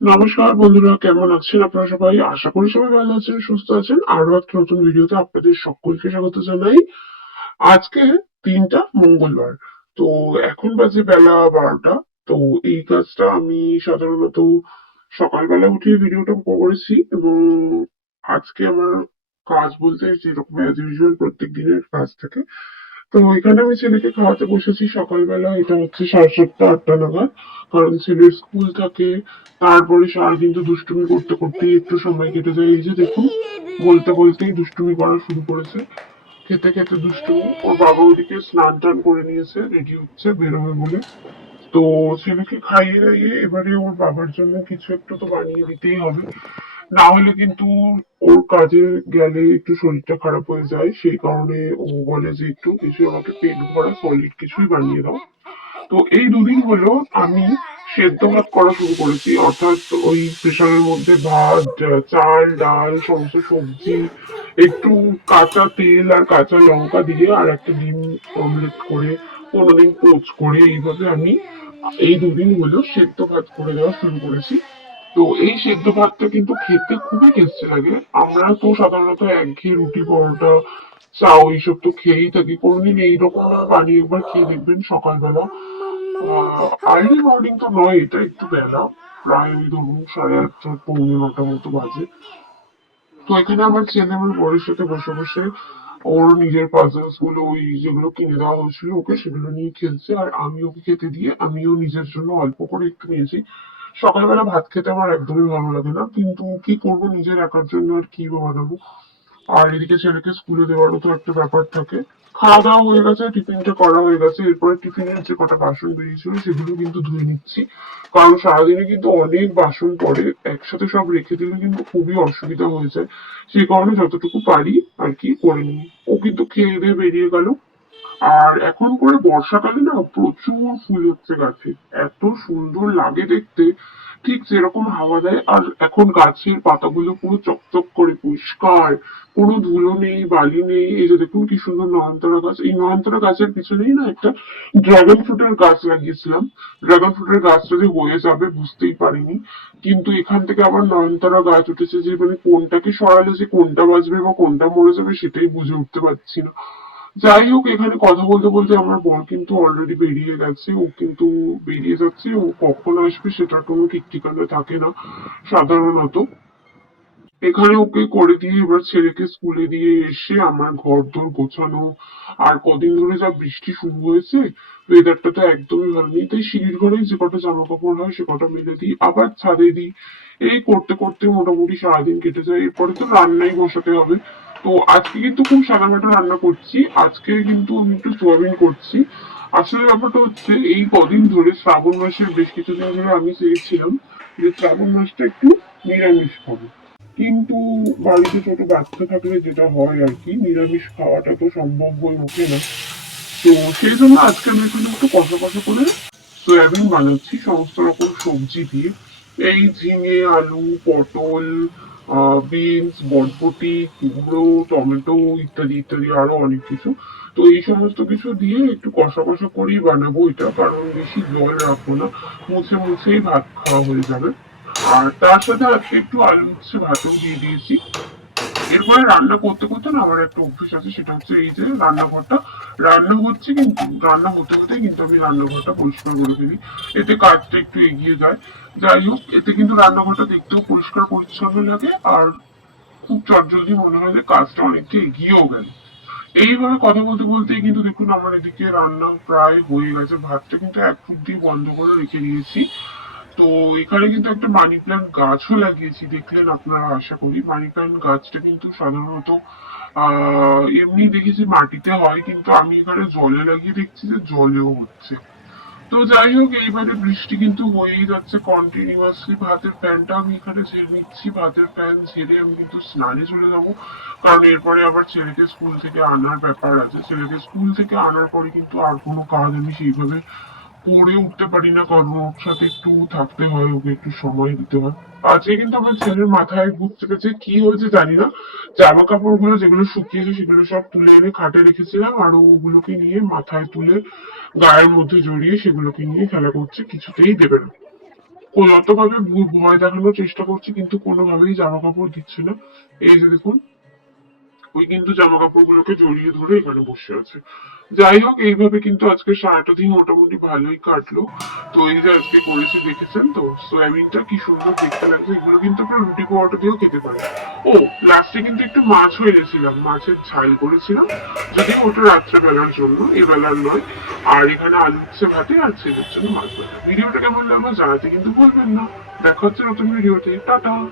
নমস্কার বন্ধুরা, কেমন আছেন আপনারা সবাই? আশা করি সবাই ভালো আছেন, সুস্থ আছেন। আরো একটা নতুন ভিডিওতে আপনাদের সকলকে স্বাগত জানাই। আজকে দিনটা মঙ্গলবার। তো এখন বাজে বেলা 12টা। তো এই কাজটা আমি সাধারণত সকালবেলা উঠে ভিডিওটা করেছি, এবং আজকে আমার কাজ বলতে যেরকম অ্যাজ ইউজুয়াল প্রত্যেক দিনের কাজ থাকে। তো এখানে আমি ছেলেকে খাওয়াতে বসেছি সকালবেলা। এটা হচ্ছে 7:30-8টা নাগাদ। কারণ ছেলের স্কুল থাকে, তারপরে সারাদিন তো দুষ্টুমি করতে করতেই একটু সময় কেটে যায়। এই যে দেখুন, বলতে বলতেই দুষ্টুমি করা শুরু করেছে। খেতে খেতে দুষ্টুমি। ওর বাবা ওদিকে স্নান টান করে নিয়েছে, রেডি হচ্ছে বেরোবে বলে। তো ছেলেকে খাইয়ে দাইয়ে এবারে ওর বাবার জন্য কিছু একটু তো বানিয়ে দিতেই হবে। না হলে কিন্তু ওর কাজে গেলে একটু শরীরটা খারাপ হয়ে যায়। সেই কারণে ও বলে যে একটু কিছু আমাকে পেট ভরা সলিড কিছুই বানিয়ে দাও। তো এই দুদিন হলো আমি সেদ্ধ ভাত করা শুরু করেছি, অর্থাৎ ওই প্রেসারের মধ্যে ভাত, চাল ডাল সমস্ত সবজি, একটু কাঁচা তেল আর কাঁচা লঙ্কা দিয়ে আর একটা ডিম অমলেট করে, কোনোদিন পোচ করে, এইভাবে আমি এই দুদিন হলো সেদ্ধ ভাত করে দেওয়া শুরু করেছি। তো এই সেদ্ধ ভাতটা কিন্তু খেতে খুবই টেস্টি লাগে। আমরা তো সাধারণত একঘেয়ে রুটি পরোটা চাও এইসব তো খেয়েই থাকি, কোনোদিন এইরকম বানিয়ে একবার খেয়ে দেখবেন সকালবেলা। আর্লি মর্নিং তো নয়, এটা একটু বেলা, প্রায় ওই ধরুন 8:30 পৌনে 9টার মতো বাজে। তো এখানে আমার ছেলে আমার বরের সাথে বসে বসে ওর নিজের পাজলস গুলো, ওই যেগুলো কিনে দেওয়া হয়েছিল ওকে, সেগুলো নিয়ে খেলছে। আর আমি ওকে খেতে দিয়ে আমিও নিজের জন্য অল্প করে একটু নিয়েছি। সকালবেলা ভাত খেতে আমার একদমই ভালো লাগে না, কিন্তু কি করবো, নিজের একার জন্য আর কি বা বানাবো। আর এদিকে ছেলেকে স্কুলে দেওয়ারও তো একটা ব্যাপার থাকে। খাওয়া দাওয়া হয়ে গেছে, টিফিনটা করা হয়ে গেছে। এরপরে টিফিনের যে কটা বাসন বেরিয়েছিল সেগুলো কিন্তু ধুয়ে নিচ্ছি। কারণ সারাদিনে কিন্তু অনেক বাসন পড়ে, একসাথে সব রেখে দিলে কিন্তু খুবই অসুবিধা হয়ে যায়। সেই কারণে যতটুকু পারি আর কি করে নিই। ও কিন্তু খেয়ে দিয়ে বেরিয়ে গেল। আর এখন করে বর্ষাকালে না প্রচুর ফুল হচ্ছে গাছে, এত সুন্দর লাগে দেখতে। ঠিক যেরকম হাওয়া দেয়, আর এখন গাছের পাতাগুলো পুরো চকচক করে পরিষ্কার, কোনো ধুলো নেই, বালি নেই। এই যে দেখুন কি সুন্দর নয়নতারা গাছ, এই নয়নতারা গাছের পিছনেই না একটা ড্রাগন ফ্রুটের গাছ লাগিয়েছিলাম। ড্রাগন ফ্রুটের গাছটা যে হয়ে যাবে বুঝতেই পারিনি, কিন্তু এখান থেকে আবার নয়নতারা গাছ উঠেছে। যে মানে কোনটাকে সরালে যে কোনটা বাঁচবে বা কোনটা মরে যাবে সেটাই বুঝে উঠতে পারছি না। যাই হোক, এখানে কথা বলতে বলতে আমার বর কিন্তু অলরেডি বেরিয়ে গেছে। ও কিন্তু বেরিয়ে যাচ্ছে, ও কখন আসবে সেটার কোনো ঠিক ঠিকানা থাকে না সাধারণত। এখানে ওকে করে দিয়ে এবার ছেলেকে স্কুলে দিয়ে এসে আমার ঘর দোর গোছানো। আর কদিন ধরে যা বৃষ্টি শুরু হয়েছে, ওয়েদারটা তো একদমই ভালো নেই, তাই সিঁড়ির ঘরে যে কটা জামা কাপড় হয় সে কটা মেলে দিই, আবার ছাদে দিই। এই করতে করতে মোটামুটি সারাদিন কেটে যায়। এরপরে তো রান্নাই বসাতে হবে। তো আজকে কিন্তু খুব সাদামাটা রান্না করছি। আজকে কিন্তু আমি একটু সোয়াবিন করছি। আসলে ব্যাপারটা হচ্ছে, এই কদিন ধরে শ্রাবণ মাসের বেশ কিছুদিন ধরে আমি চেয়েছিলাম যে শ্রাবণ মাসটা একটু নিরামিষ খাবো, কিন্তু বাড়িতে ছোট বাচ্চা থাকলে যেটা হয় আর কি, নিরামিষ খাওয়াটা তো সম্ভব হয়ে ওঠে না। তো সেই জন্য আজকে আমি এখানে একটু কষা কষা করে সয়াবিন বানাচ্ছি সমস্ত রকম সবজি দিয়ে। এই ঝিঙে, আলু, পটল, বিনস, বরবটি, কুমড়ো, টমেটো ইত্যাদি ইত্যাদি আরো অনেক কিছু। তো এই সমস্ত কিছু দিয়ে একটু কষা কষা করেই বানাবো এটা, কারণ বেশি জল রাখবো না, মুছে মুছেই ভাত খাওয়া হয়ে যাবে। আর তার সাথে আজকে একটু আলু উচ্ছে ভাতেও দিয়ে দিয়েছি। এরপরে রান্না করতে করতে না আমার একটা অভ্যেস আছে, সেটা হচ্ছে এই যে রান্নাঘরটা রান্না হচ্ছে, কিন্তু রান্না হতে হতে কিন্তু আমি রান্নাঘরটা পরিষ্কার করে ফেলি। এতে কাজটা একটু এগিয়ে যায়। যাই হোক, এতে কিন্তু রান্নাঘরটা দেখতেও পরিষ্কার পরিচ্ছন্ন লাগে, আর খুব চটজলদি মনে হয় যে কাজটা অনেকটা এগিয়েও গেল। এইভাবে কথা বলতে বলতেই কিন্তু দেখুন আমার এদিকে রান্না প্রায় হয়ে গেছে। ভাতটা কিন্তু এক ফুট দিয়ে বন্ধ করে রেখে দিয়েছি। তো এখানে কিন্তু একটা মানি প্ল্যান্ট গাছও লাগিয়েছি, দেখলেন আপনারা আশা করি। মানি প্ল্যান্ট গাছটা কিন্তু সাধারণত এমনি দেখেছি মাটিতে হয়, কিন্তু আমি এখানে জলে লাগিয়ে দেখছি যে জলেও হচ্ছে। তো যাই হোক, এইবারে বৃষ্টি কিন্তু হয়েই যাচ্ছে কন্টিনিউয়াসলি। ভাতের ফ্যানটা আমি এখানে ছেড়ে নিচ্ছি, ভাতের ফ্যান ছেড়ে আমি কিন্তু স্নানে চলে যাবো। কারণ এরপরে আবার ছেলেকে স্কুল থেকে আনার ব্যাপার আছে। ছেলেকে স্কুল থেকে আনার পরে কিন্তু আর কোনো কাজ আমি সেইভাবে করে উঠতে পারি না, কারণ ওর সাথে একটু থাকতে হয়, ওকে একটু সময় দিতে হয়। আজকে কিন্তু আমার ছেলের মাথায় ভূত চেপেছে, কি হয়েছে জানি না। জামা কাপড় গুলো যেগুলো শুকিয়েছে সেগুলো সব তুলে এনে খাটে রেখেছিলাম, আর ওগুলোকে নিয়ে মাথায় তুলে গায়ের মধ্যে জড়িয়ে সেগুলোকে নিয়ে খেলা করছে, কিছুতেই দেবে না। যতভাবে ভয় দেখানোর চেষ্টা করছি কিন্তু কোনোভাবেই জামা কাপড় দিচ্ছে না। এই যে দেখুন, ওই কিন্তু জামা কাপড়গুলোকে জড়িয়ে ধরে এখানে বসে আছে। যাই হোক, এইভাবে কিন্তু আজকে সারাটা দিন মোটামুটি ভালোই কাটলো। তো এই যে আজকে করেছি দেখেছেন তো, সয়াবিনটা কি সুন্দর দেখতে লাগছে। এগুলো কিন্তু আপনার রুটি পরোটা দিয়েও খেতে পারে। ও, লাস্টে কিন্তু একটু মাছও এনেছিলাম, মাছের ঝাল করেছিলাম, যদিও ওটা রাত্রেবেলার জন্য, এবেলার নয়। আর এখানে আলু উচ্ছে ভাতে আর ছেলের জন্য মাছ ভাজা। ভিডিওটা কেমন লাগলো জানাতে কিন্তু ভুলবেন না। দেখা হচ্ছে নতুন ভিডিওতে। টাটা।